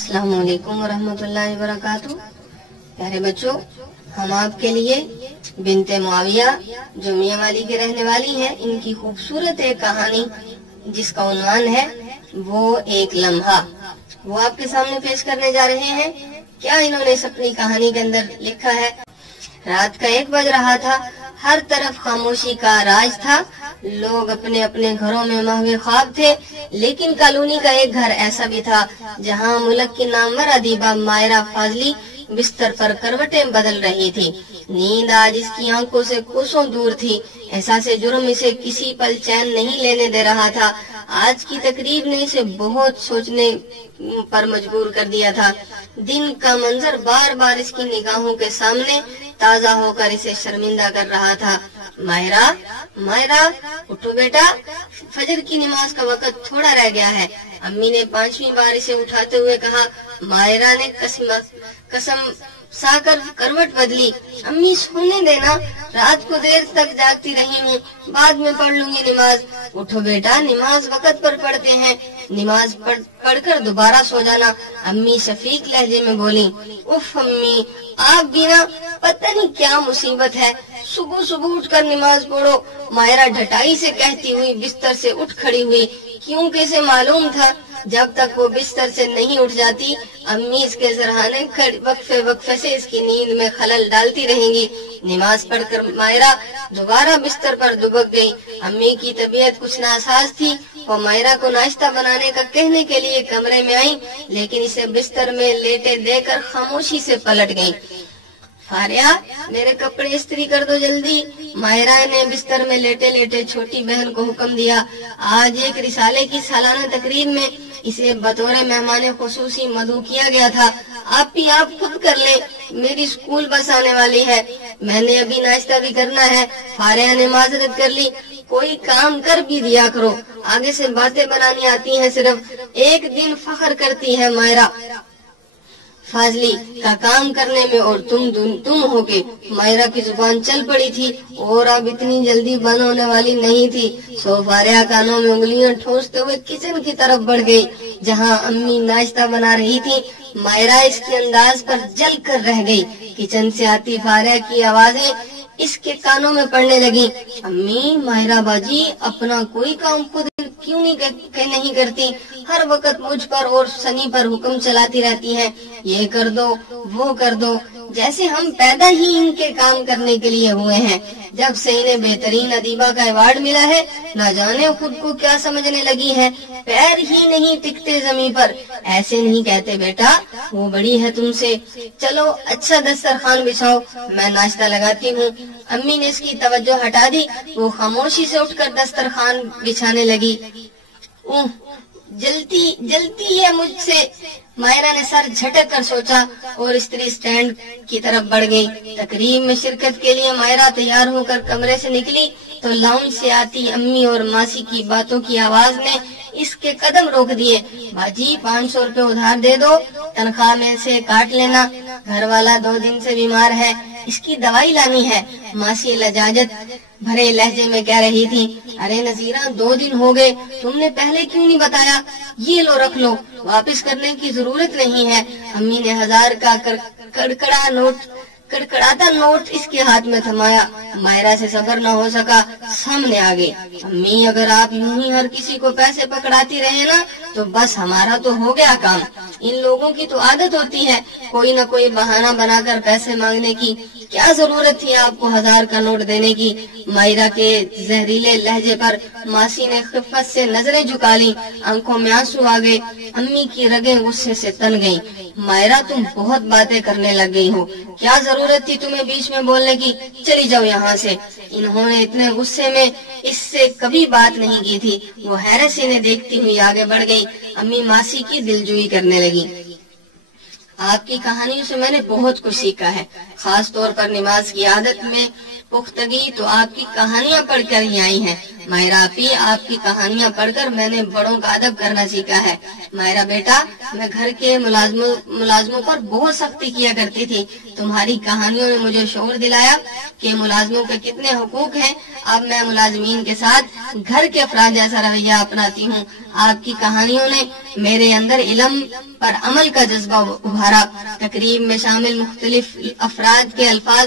अस्सलाम वालेकुम वरहमतुल्लाहि वबरकातुहू। प्यारे बच्चों, हम आपके लिए बिन्ते मुआविया जो मियां वाली की रहने वाली हैं, इनकी खूबसूरत एक कहानी जिसका उन्वान है वो एक लम्हा, वो आपके सामने पेश करने जा रहे हैं। क्या इन्होंने इस अपनी कहानी के अंदर लिखा है। रात का 1 बज रहा था, हर तरफ खामोशी का राज था। लोग अपने अपने घरों में महवे ख्वाब थे, लेकिन कॉलोनी का एक घर ऐसा भी था जहां मुल्क की नामवर अदीबा मायरा फाजली बिस्तर पर करवटें बदल रही थी। नींद आज इसकी आंखों से कोसों दूर थी। एहसास जुर्म इसे किसी पल चैन नहीं लेने दे रहा था। आज की तकरीब ने इसे बहुत सोचने पर मजबूर कर दिया था। दिन का मंजर बार बार इसकी निगाहों के सामने ताजा होकर इसे शर्मिंदा कर रहा था। मायरा, मायरा, उठो बेटा, फजर की नमाज का वक्त थोड़ा रह गया है। अम्मी ने 5वीं बार इसे उठाते हुए कहा। मायरा ने कसम साकर करवट बदली। अम्मी सोने देना, रात को देर तक जागती रही हूँ, बाद में पढ़ लूंगी नमाज। उठो बेटा, नमाज वक्त पर पढ़ते हैं, नमाज पढ़कर दोबारा सो जाना। अम्मी शफीक लहजे में बोली। उफ अम्मी, आप भी ना, पता नहीं क्या मुसीबत है, सुबह सुबह उठकर नमाज पढ़ो। मायरा ढटाई से कहती हुई बिस्तर से उठ खड़ी हुई, क्योंकि इसे मालूम था जब तक वो बिस्तर से नहीं उठ जाती, अम्मी इसके सराहने वक्फे वक्फे से इसकी नींद में खलल डालती रहेंगी। नमाज पढ़कर मायरा दोबारा बिस्तर पर दुबक गई। अम्मी की तबीयत कुछ नासाज थी। वो मायरा को नाश्ता बनाने का कहने के लिए कमरे में आई, लेकिन इसे बिस्तर में लेटे देकर खामोशी से पलट गई। फारिया, मेरे कपड़े इस्त्री कर दो जल्दी। मायरा ने बिस्तर में लेटे लेटे छोटी बहन को हुक्म दिया। आज एक रिसाले की सालाना तकरीब में इसे बतौर मेहमान खुसूसी मदऊ किया गया था। आप भी आप खुद कर ले, मेरी स्कूल बस आने वाली है, मैंने अभी नाश्ता भी करना है। फारिया ने माजरत कर ली। कोई काम कर भी दिया करो, आगे से बातें बनानी आती हैं सिर्फ, एक दिन फख्र करती है मायरा फाजली का काम करने में, और तुम हो के। मायरा की जुबान चल पड़ी थी और अब इतनी जल्दी बंद होने वाली नहीं थी। सो फारिया कानों में उंगलियां ठोंसते हुए किचन की तरफ बढ़ गई, जहां अम्मी नाश्ता बना रही थी। मायरा इसके अंदाज पर जल कर रह गई। किचन से आती फारिया की आवाजें इसके कानों में पड़ने लगी। अम्मी, मायरा बाजी अपना कोई काम खुद क्यों नहीं करती, हर वक्त मुझ पर और सनी पर हुक्म चलाती रहती हैं, ये कर दो वो कर दो, जैसे हम पैदा ही इनके काम करने के लिए हुए हैं। जब से इन्हें बेहतरीन अदीबा का अवार्ड मिला है, न जाने खुद को क्या समझने लगी है, पैर ही नहीं टिकते जमीन पर। ऐसे नहीं कहते बेटा, वो बड़ी है तुमसे। चलो अच्छा दस्तरखान बिछाओ, मैं नाश्ता लगाती हूँ। अम्मी ने इसकी तवज्जो हटा दी। वो खामोशी से उठकर दस्तरखान बिछाने लगी। जलती है मुझसे, मायरा ने सर झटक कर सोचा और स्त्री स्टैंड की तरफ बढ़ गई। तकरीब में शिरकत के लिए मायरा तैयार होकर कमरे से निकली तो लाउंज से आती अम्मी और मासी की बातों की आवाज ने इसके कदम रोक दिए। बाजी 500 रुपए उधार दे दो, तनख्वाह में से काट लेना, घर वाला 2 दिन से बीमार है, इसकी दवाई लानी है। मासी लजाजत भरे लहजे में कह रही थी। अरे नजीरा, 2 दिन हो गए, तुमने पहले क्यों नहीं बताया। ये लो रख लो, वापस करने की जरूरत नहीं है। अम्मी ने 1000 का कड़कड़ाता नोट इसके हाथ में थमाया। मायरा से सब्र न हो सका, सामने आ गई। अम्मी, अगर आप यूं ही हर किसी को पैसे पकड़ाती रहे ना, तो बस हमारा तो हो गया काम। इन लोगों की तो आदत होती है कोई न कोई बहाना बनाकर पैसे मांगने की। क्या जरूरत थी आपको 1000 का नोट देने की। मायरा के जहरीले लहजे पर मासी ने खिफ़्फ़त से नजरें झुका ली। आंखों में आंसू आ गए। अम्मी की रगें गुस्से से तन गईं। मायरा, तुम बहुत बातें करने लग गई हो, क्या जरूरत थी तुम्हें बीच में बोलने की, चली जाओ यहाँ से। इन्होंने इतने गुस्से में इससे कभी बात नहीं की थी। वो हैरत से इन्हें देखती हुई आगे बढ़ गई। अम्मी मासी की दिलजोई करने लगी। आपकी कहानियों से मैंने बहुत कुछ सीखा है, खास तौर पर नमाज की आदत में पुख्तगी तो आपकी कहानियां पढ़कर ही आई हैं। ماہرہ آپی، آپ کی کہانیاں پڑھ کر میں نے بڑوں کا ادب کرنا سیکھا ہے۔ ماہرہ بیٹا، میں گھر کے ملازموں پر بہت سختی کیا کرتی تھی، تمہاری کہانیوں نے مجھے شعور دلایا کہ ملازموں کے کتنے حقوق ہیں۔ اب میں ملازمین کے ساتھ گھر کے افراد جیسا رویہ اپناتی ہوں۔ آپ کی کہانیوں نے میرے اندر علم پر عمل کا جذبہ ابھارا۔ تقریب میں شامل مختلف افراد کے الفاظ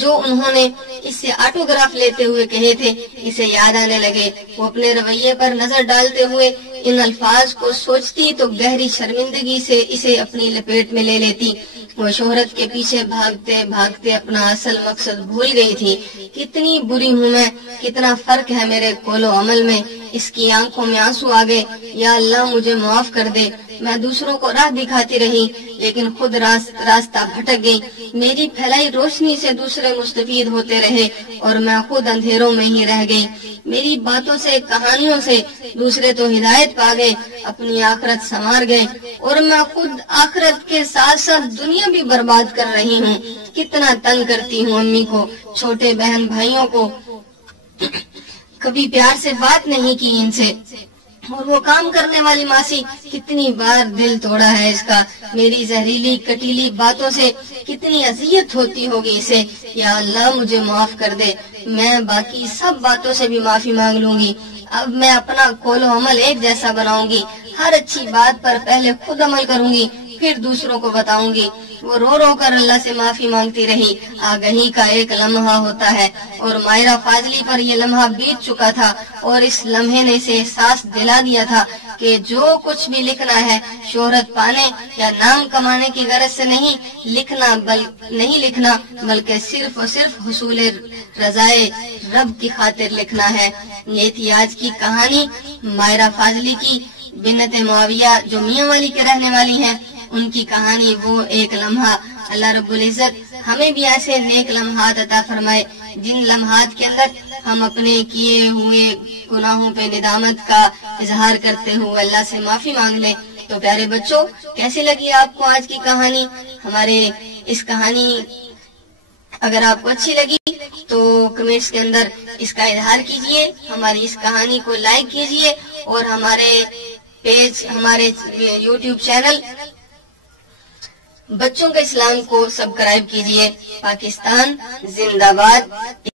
جو انہوں نے اس سے آٹوگراف لیتے ہوئے کہے تھے اسے یاد آنے لگے۔ وہ اپنے رویے پر نظر ڈالتے ہوئے ان الفاظ کو سوچتی تو گہری شرمندگی سے اسے اپنی لپیٹ میں لے لیتی۔ وہ شہرت کے پیچھے بھاگتے بھاگتے اپنا اصل مقصد بھول گئی تھی۔ کتنی بری ہوں میں، کتنا فرق ہے میرے قول و عمل میں۔ اس کی آنکھوں میں آنسو آ گئے۔ یا اللہ مجھے معاف کر دے، میں دوسروں کو راہ دکھاتی رہی لیکن خود راستہ بھٹک گئی۔ میری پھیلائی روشنی سے دوسرے مستفید ہوتے رہے اور میں خود اندھیروں میں ہی رہ گئی۔ میری باتوں سے، کہانیوں سے دوسرے تو ہدایت پا گئے، اپنی آخرت سنوار گئے اور میں خود آخرت کے ساتھ ساتھ دنیا بھی برباد کر رہی ہوں۔ کتنا تنگ کرتی ہوں امی کو، چھوٹے بہن بھائیوں کو، کبھی پیار سے بات نہیں کی ان سے، اور وہ کام کرنے والی ماسی، کتنی بار دل توڑا ہے اس کا۔ میری زہریلی کٹیلی باتوں سے کتنی اذیت ہوتی ہوگی اسے۔ یا اللہ مجھے معاف کر دے، میں باقی سب باتوں سے بھی معافی مانگ لوں گی۔ اب میں اپنا قول و عمل ایک جیسا بناؤں گی، ہر اچھی بات پر پہلے خود عمل کروں گی پھر دوسروں کو بتاؤں گی۔ وہ رو رو کر اللہ سے معافی مانگتی رہی۔ آگہی کا ایک لمحہ ہوتا ہے اور ماہرہ فاضلی پر یہ لمحہ بیت چکا تھا، اور اس لمحے نے اسے احساس دلا دیا تھا کہ جو کچھ بھی لکھنا ہے شہرت پانے یا نام کمانے کی غرض سے نہیں لکھنا بلکہ صرف اور صرف حصول رضائے رب کی خاطر لکھنا ہے۔ یہ تھی آج کی کہانی ماہرہ فاضلی کی، بنت معاویہ جو میاں والی کے رہنے والی ہیں، ان کی کہانی وہ ایک لمحہ۔ اللہ رب العزت ہمیں بھی ایسے نیک لمحات عطا فرمائے جن لمحات کے اندر ہم اپنے کیے ہوئے گناہوں پہ ندامت کا اظہار کرتے ہوئے اللہ سے معافی مانگ لیں۔ تو پیارے بچوں، کیسی لگی آپ کو آج کی کہانی؟ ہمارے اس کہانی اگر آپ کو اچھی لگی تو کمنٹس کے اندر اس کا اظہار کیجئے، ہماری اس کہانی کو لائک کیجئے اور ہمارے پیج، ہمارے یوٹیوب چینل بچوں کا اسلام کو سبسکرائب کیجئے۔ پاکستان زندہ باد۔